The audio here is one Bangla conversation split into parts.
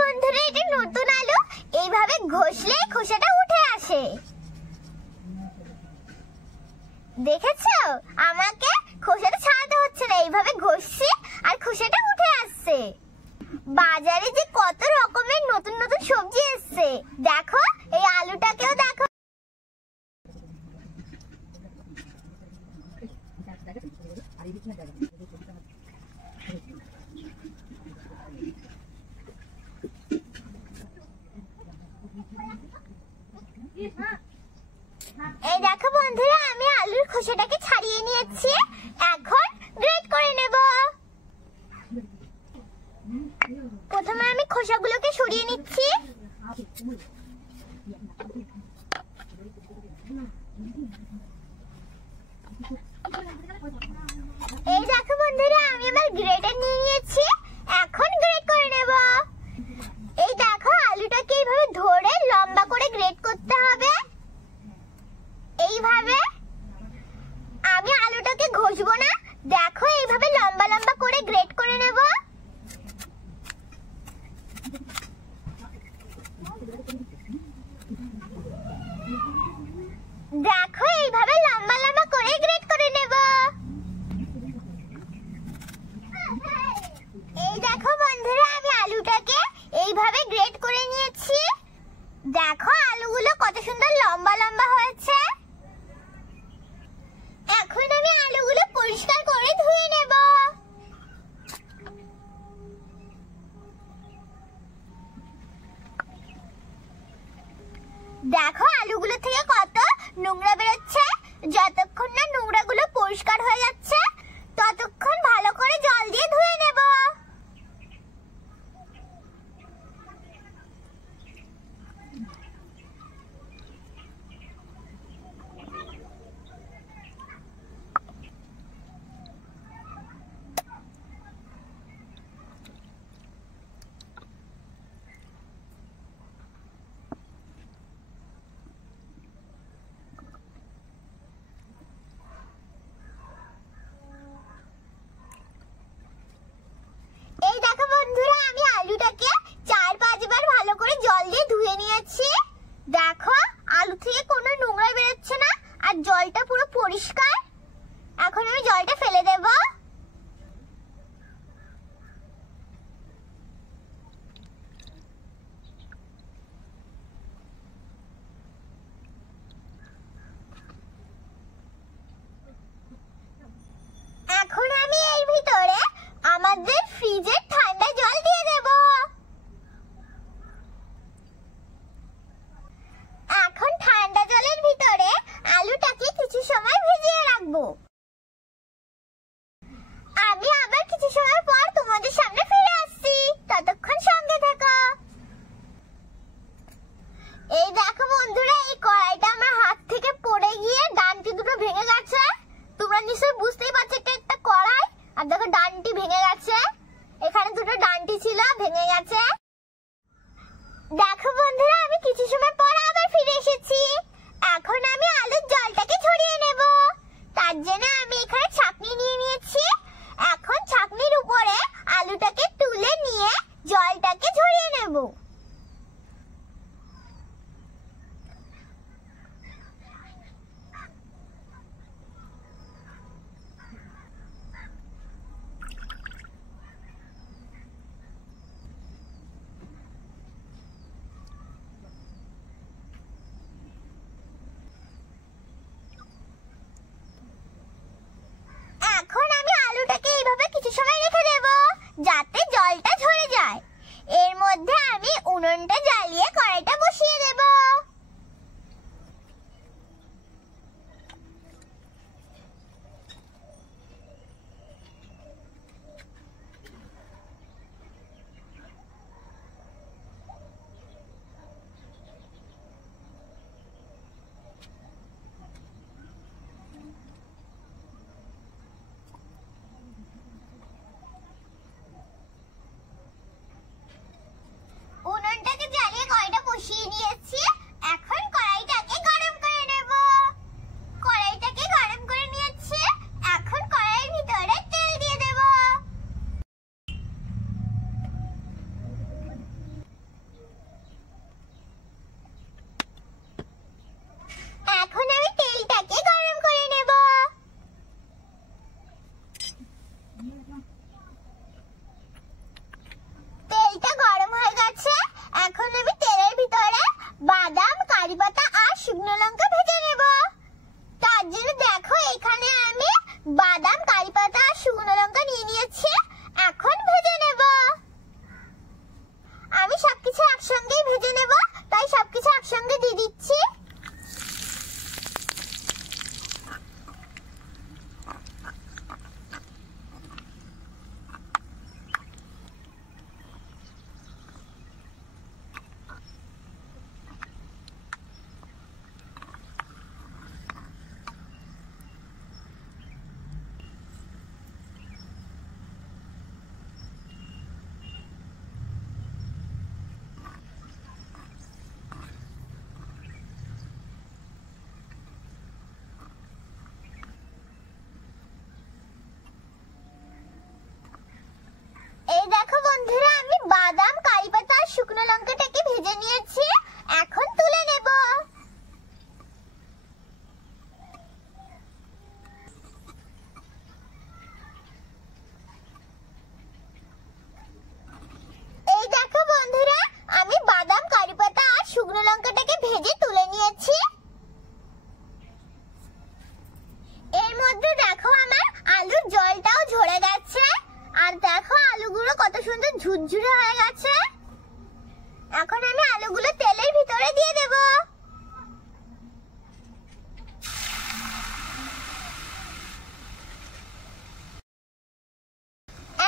বন্ধুরা, এটা নতুন আলু। এইভাবে ঘষলে খোসাটা উঠে আসে। দেখেছো? আমাকে খোসাটা ছাড়াতে হচ্ছে না, এইভাবে ঘষছি আর খোসাটা উঠে আসছে। বাজারে যে কত রকমের নতুন নতুন সবজি এসছে, দেখো এই আলুটাকেও দেখো। এই দেখো বন্ধুরা, আমি আলুর খোসাটাকে ছাড়িয়ে নিয়েছি, এখন গ্রেট করে নেব। প্রথমে আমি খোসাগুলোকে সরিয়ে নিচ্ছি। এই দেখো বন্ধুরা, আমি আমার গ্রেটার নিয়ে নিয়েছি, এখন গ্রেট করে নেব। এই দেখো, আলুটাকে এইভাবে ধরে লম্বা করে গ্রেট করতে হবে। এইভাবে আমি আলুটাকে ঘষবো না, দেখো এইভাবে লম্বা লম্বা করে গ্রেট করে নেব। দেখো এইভাবে লম্বা লম্বা করে গ্রেট করে নেব। এই দেখো বন্ধুরা, আমি আলুটাকে এইভাবে গ্রেট করে নিয়েছি। দেখো আলুগুলো কত সুন্দর লম্বা লম্বা হয়েছে। এখন আমি আলুগুলো পরিষ্কার করে ধুয়ে নেব। দেখো আলুগুলো থেকে কত নোংরা বেরোচ্ছে। যতক্ষণ না নোংরাগুলো পরিষ্কার হয়ে যাচ্ছে ততক্ষণ ভালো করে জল দিয়ে ধুয়ে নেব। এই দেখো বন্ধুরা, আমি আলুটাকে 4-5 বার ভালো করে জল দিয়ে ধুয়ে নিয়েছি। দেখো আলু থেকে কোনো নোংরা বেরোচ্ছে না আর জলটা পুরো পরিষ্কার। এখন আমি জলটা ফেলে দেব। এখন আমি এর ভিতরে আমাদের ফ্রিজের ঠান্ডা জল দিয়ে দেব। এখন ঠান্ডা জলের ভিতরে আলুটাকে কিছু সময় ভিজিয়ে রাখবো। আমি আবার কিছু সময় পর তোমাদের সামনে ফিরে আসছি, ততক্ষণ সঙ্গে থেকো। এই দেখো বন্ধুরা, এই কড়াইটা আমার হাত থেকে পড়ে গিয়ে ডান্টি দুটো ভেঙে গেছে। তোমরা নিশ্চয়ই বুঝতেই পারছো এটা একটা কড়াই, আর দেখো ডান্টি ভেঙে গেছে। এখানে দুটো ডান্টি ছিল, ভেঙে গেছে। দেখো বন্ধুরা, আমি কিছু সময় পর আবার ফিরে এসেছি। এখন আমি আলুর জলটাকে ঝরিয়ে নেব। তার জন্য আমি এখানে ছাঁকনি নিয়ে নিয়েছি। এখন ছাঁকনির উপরে আলুটাকে তুলে নিয়ে জলটাকে ঝরিয়ে নেব। এখন আমি আলুটাকে এইভাবে কিছু সময় রেখে দেব যাতে জলটা ঝরে যায়। এর মধ্যে আমি উনুনটা জ্বালিয়ে কড়াইটা বসিয়ে দেব। উনুনটাকে জ্বালিয়ে কড়াইটা বসিয়ে নিয়েছি। বাদাম, কারি পাতা আর শুকনো লঙ্কাটাকে ভেজে নিয়েছি, এখন তুলে নেব। এই দেখো বন্ধুরা, আমি বাদাম, কারি পাতা আর শুকনো লঙ্কাটাকে ভেজে তুলে নিয়েছি। এর মধ্যে দেখো আমার আলুর জলটাও ঝরে গেছে, আর দেখো আলুগুলো কত সুন্দর ঝুরঝুরে হয়ে গেছে। এখন আমি আলুগুলো তেলের ভিতরে দিয়ে দেব।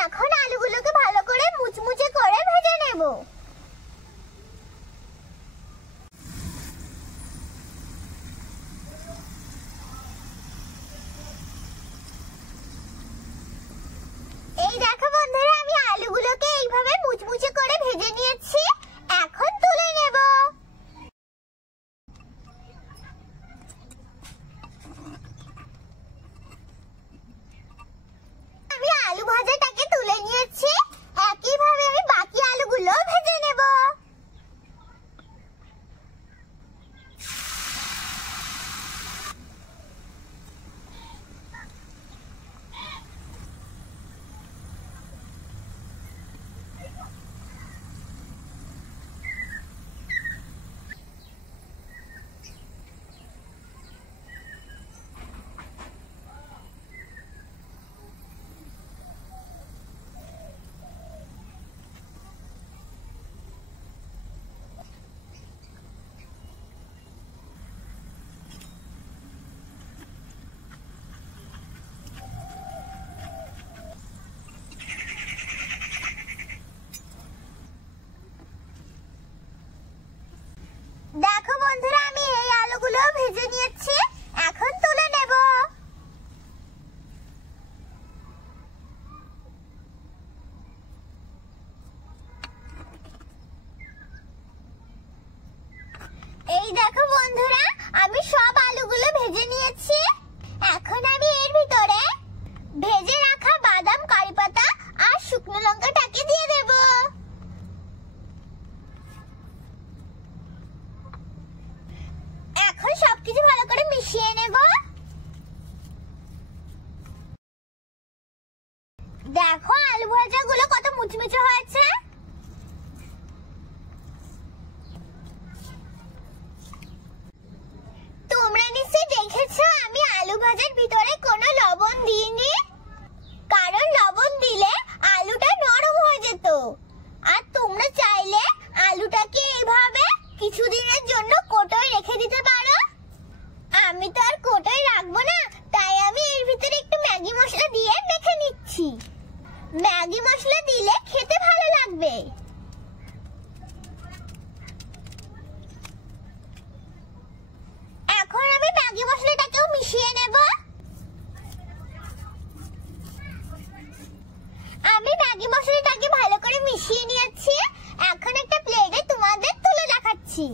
এখন আলুগুলোকে ভালো করে মুচমুচে করে ভেজে নেব। এই দেখো বন্ধুরা, আমি আলুগুলোকে এইভাবে মুচমুচে করে ভেজে নিয়েছি, এখন তুলে নেব। আমি আলু ভাজাটাকে তুলে নিয়েছি, একইভাবে আমি বাকি আলুগুলো ভেজে নেব। দেখো বন্ধুরা, আমি এই আলুগুলো ভেজে নিয়েছি, এখন তুলে নেব। এই দেখো বন্ধুরা, আমি সব আলুগুলো ভেজে নিয়েছি, এখন আমি এর ভিতরে ভেজে রাখা বাদাম, কারি পাতা আর শুকনো লঙ্কাটাকে দিয়ে দেব। এখন সবকিছু ভালো করে মিশিয়ে নেব। দেখো আলু ভাজাগুলো কত মুচমুচে হয়েছে। তোমরা নিশ্চয়ই দেখেছো আমি আলু ভাজার ভিতরে কোনো লবণ দিইনি, কারণ লবণ দিলে আলুটা নরম হয়ে যেত। আর তোমরা চাইলে আলুটাকে এইভাবে কিছুদিনের জন্য কোটোয় রেখে দিতে পারো। আমি তো আর কোটোয় রাখবো না, তাই আমি এর ভিতরে একটু ম্যাগি মশলা দিয়ে মেখে নিচ্ছি। ম্যাগি মশলা দিলে খেতে ভালো লাগবে। এখন আমি ম্যাগি মশলাটাকেও মিশিয়ে নেব। আমি ম্যাগি মশলাটাকে ভালো করে মিশিয়ে নিয়েছি, এখন একটা প্লেটে তোমাদের তুলে দেখাচ্ছি।